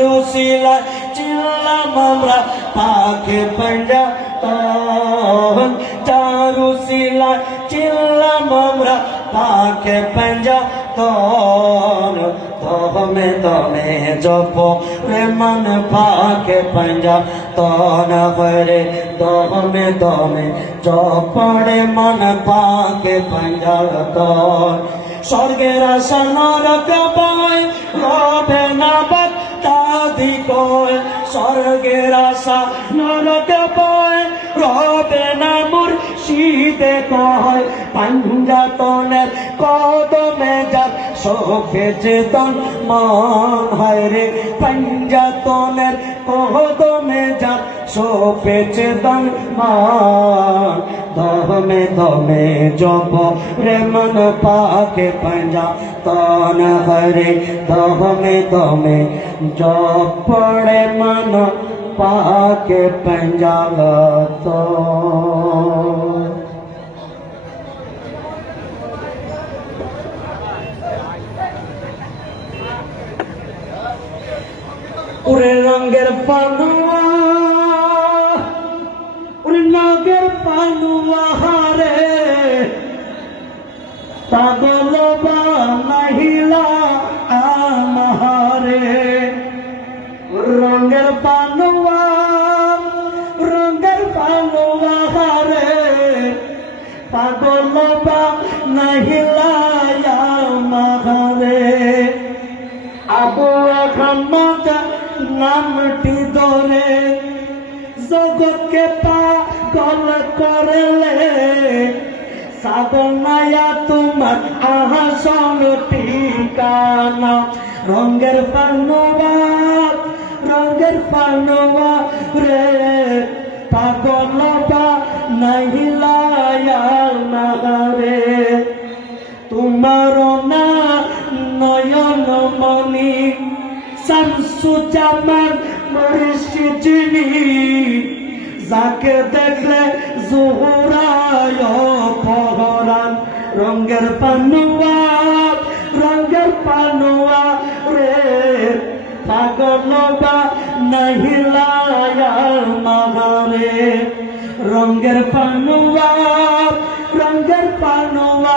রুসিলা চিল্লাম আমরা পাকে পাঞ্জাতন চারুসিলা চিল্লাম আমরা পাকে পাঞ্জাতন তমে তমে জপ রে মন পাকে পাঞ্জাতন হরে তমে তমে জপ রে মন পাকে পাঞ্জাতন স্বর্গের আশা নরক পায় রবে না বাত্তাদি কয় স্বর্গের আশা নরক পায় রবে না মুর্শিদে কয় পাঞ্জাতনের কদমে যার শোভেছে তন মন হয় রে পাঞ্জাতনের কদমে যার শোভেছে তন মন দমে দমে জপ রে মন পাকে পাঞ্জাতন হরে দমে দমে জপ রে মন পাকে পাঞ্জাতন। ওরে রঙের পানুয়া ওরে নাগের পানুয়া হারে পাগল বানাইলা আমারে রঙের পানুয়া হারে পাগল বানাইলা আমারে আবু আহমদ নামটি ধরে জগৎকে পাগল করলে সাধনায়া তোমার আসল ঠিকানা রঙের পানুয়া রে পাগল বানাইলা আমারে তোমার না নয়ন মনি শামসুজ্জামান মুর্শিদিনী যাকে দেখলে জোহরায় পহরান রঙের পানুয়া রে পাগল বানাইলা আমারে রঙের পানুয়া